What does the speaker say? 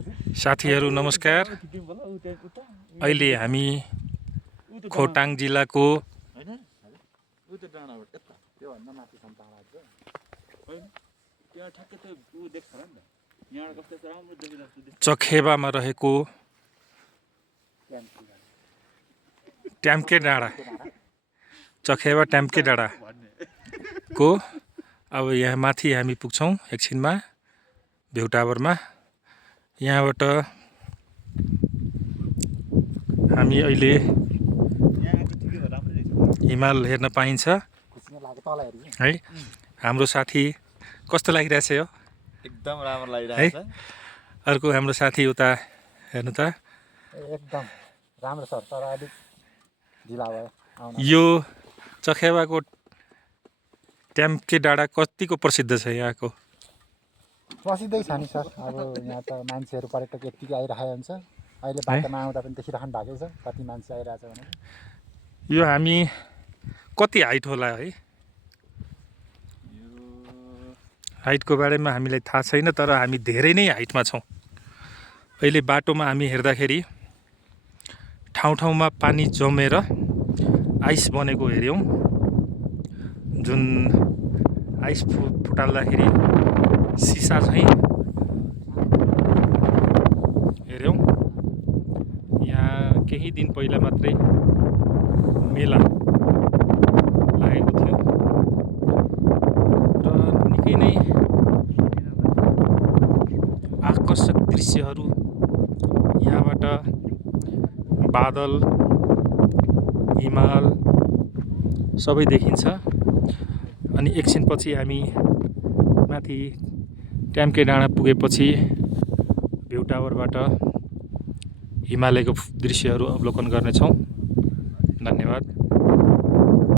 साथीहरू नमस्कार। अहिले हामी खोटाङ जिल्लाको चखेबामा रहेको ट्याम्के डाँडा चखेबा ट्याम्के डाँडाको अब यहाँ माथि हामी पुग्छौँ एकछिनमा भ्यू टावरमा। यहाँबाट हामी अहिले हिमाल हेर्न पाइन्छ है। हाम्रो साथी कस्तो लागिरहेछ यो? एकदम राम्रो लागिरहेछ है। अर्को हाम्रो साथी उता हेर्नु त एकदम राम्रो छ। तर अलिक ढिला भयो आउन। यो चखेबाको ट्याम्के डाँडा कतिको प्रसिद्ध छ यहाँको? प्रसिद्धै छ नि सर। अब यहाँ त मान्छेहरू पर्यटक यत्तिकै आइरहेको हुन्छ। अहिले बाटोमा आउँदा पनि देखिरहनु भएको छ कति मान्छे आइरहेछ भनेर। यो हामी कति हाइट होला है? हाइटको बारेमा हामीलाई थाहा छैन, तर हामी धेरै नै हाइटमा छौँ। अहिले बाटोमा हामी हेर्दाखेरि ठाउँ ठाउँमा पानी जमेर आइस बनेको हेऱ्यौँ। जुन आइस फुटाल्दाखेरि सिसा झैँ हेऱ्यौँ। यहाँ केही दिन पहिला मात्रै मेला लागेको थियो र निकै नै आकर्षक दृश्यहरू यहाँबाट बादल हिमाल सबै देखिन्छ। अनि एकछिनपछि हामी माथि ट्याम्के डाँडा पुगेपछि भ्यू टावरबाट हिमालयको दृश्यहरू अवलोकन गर्नेछौँ। धन्यवाद।